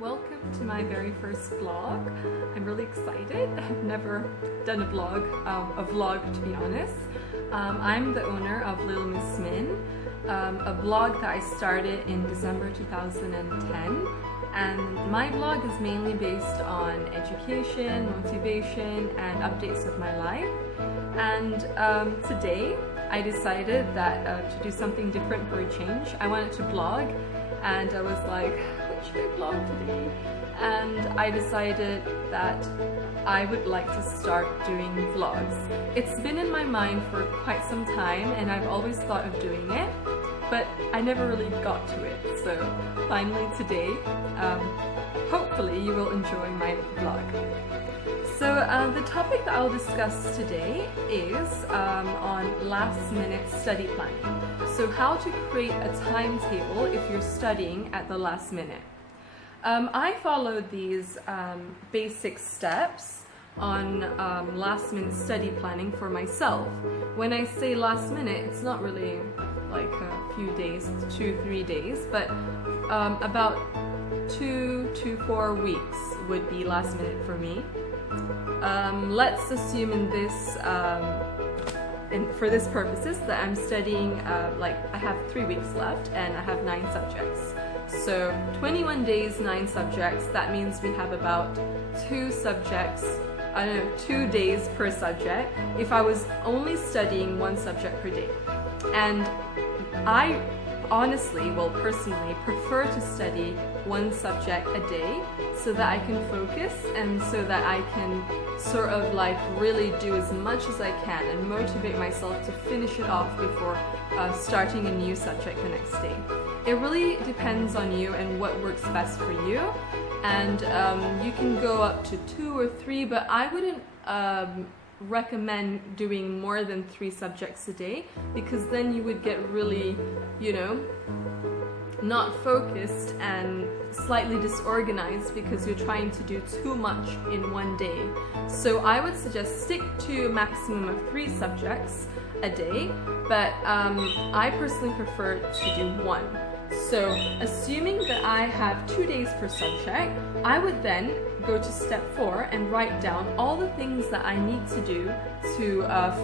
Welcome to my very first vlog. I'm really excited. I've never done a vlog to be honest. I'm the owner of Little Miss Min, a blog that I started in December 2010. And my blog is mainly based on education, motivation, and updates of my life. And today I decided that to do something different for a change. I wanted to blog, and I was like, what should I blog today? And I decided that I would like to start doing vlogs. It's been in my mind for quite some time, and I've always thought of doing it, but I never really got to it. So finally today, hopefully you will enjoy my vlog. So the topic that I'll discuss today is on last minute study planning. So how to create a timetable if you're studying at the last minute. I followed these basic steps on last minute study planning for myself. When I say last minute, it's not really like a few days, 2-3 days, but about 2 to 4 weeks would be last minute for me. Let's assume in this, for this purposes, that I'm studying, like I have 3 weeks left and I have 9 subjects. So 21 days, 9 subjects, that means we have about 2 subjects, 2 days per subject if I was only studying 1 subject per day. And I honestly, personally prefer to study 1 subject a day so that I can focus and so that I can sort of like really do as much as I can and motivate myself to finish it off before starting a new subject the next day. It really depends on you and what works best for you, and you can go up to 2 or 3, but I wouldn't recommend doing more than 3 subjects a day, because then you would get really, not focused and slightly disorganized because you're trying to do too much in one day. So I would suggest stick to a maximum of 3 subjects a day, but I personally prefer to do 1. So assuming that I have 2 days per subject, I would then go to step 4 and write down all the things that I need to do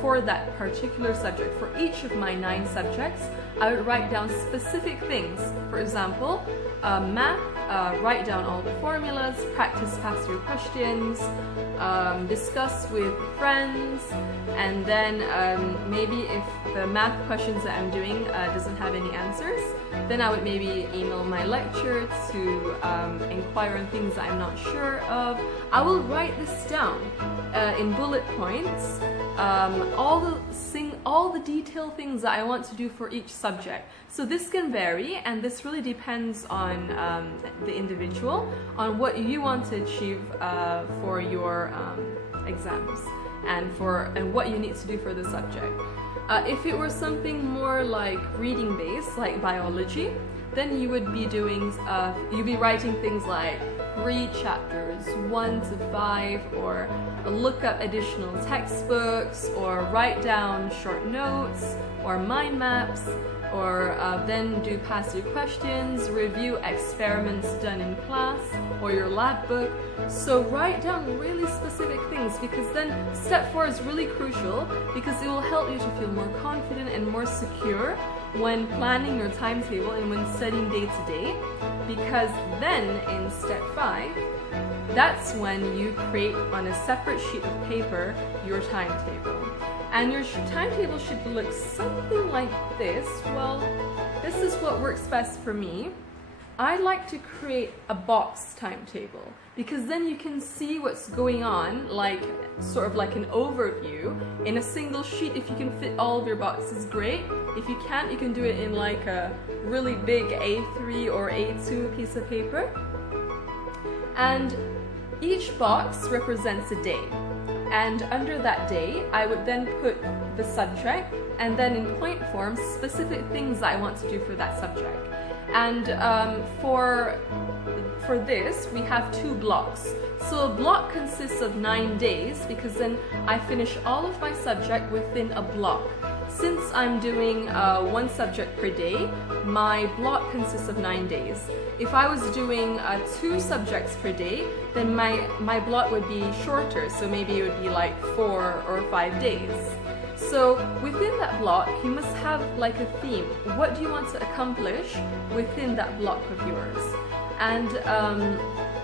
for that particular subject. For each of my 9 subjects, I would write down specific things. For example, math, write down all the formulas, practice past-year questions, discuss with friends, and then maybe if the math questions that I'm doing doesn't have any answers, then I would maybe email my lecturer to inquire on things that I'm not sure of. I will write this down in bullet points, all the detailed things that I want to do for each subject. So this can vary, and this really depends on the individual, on what you want to achieve for your exams and what you need to do for the subject. If it were something more like reading based, like biology, then you would be doing, you'd be writing things like read chapters 1 to 5, or look up additional textbooks, or write down short notes or mind maps, or then do past year questions, review experiments done in class or your lab book. So write down really specific things, because then step 4 is really crucial, because it will help you to feel more confident and more secure when planning your timetable and when studying day to day, because then in step 5, that's when you create on a separate sheet of paper your timetable. And your timetable should look something like this. Well, this is what works best for me. I like to create a box timetable, because then you can see what's going on, like sort of like an overview in a single sheet. If you can fit all of your boxes, great. If you can't, you can do it in like a really big A3 or A2 piece of paper. And each box represents a day. And under that day, I would then put the subject, and then in point form, specific things that I want to do for that subject. And for this, we have 2 blocks. So a block consists of 9 days, because then I finish all of my subject within a block. since I'm doing one subject per day, my block consists of 9 days. If I was doing 2 subjects per day, then my block would be shorter, so maybe it would be like 4 or 5 days. So within that block, you must have like a theme. What do you want to accomplish within that block of yours? And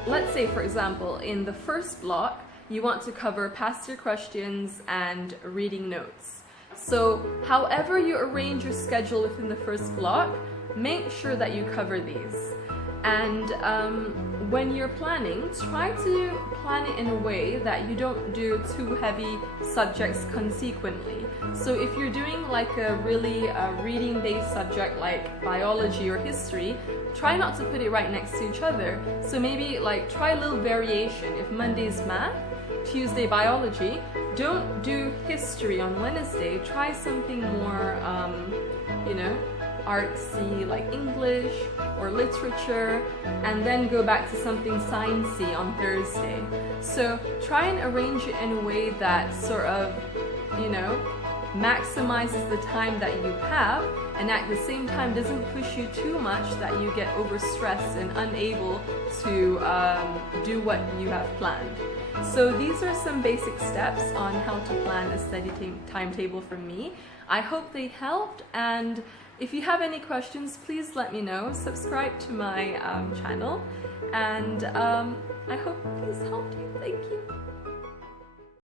let's say, for example, in the first block, you want to cover past year questions and reading notes. So however you arrange your schedule within the first block, make sure that you cover these. And when you're planning, try to plan it in a way that you don't do too heavy subjects consequently. So if you're doing like a really reading-based subject like biology or history, try not to put it right next to each other. So maybe like try a little variation. If Monday's math, Tuesday biology, don't do history on Wednesday. Try something more, you know, artsy like English or literature, and then go back to something sciencey on Thursday. So try and arrange it in a way that sort of, you know, maximizes the time that you have, and at the same time doesn't push you too much that you get overstressed and unable to do what you have planned. So these are some basic steps on how to plan a study timetable from me. I hope they helped, and if you have any questions, please let me know. Subscribe to my channel, and I hope these helped you. Thank you.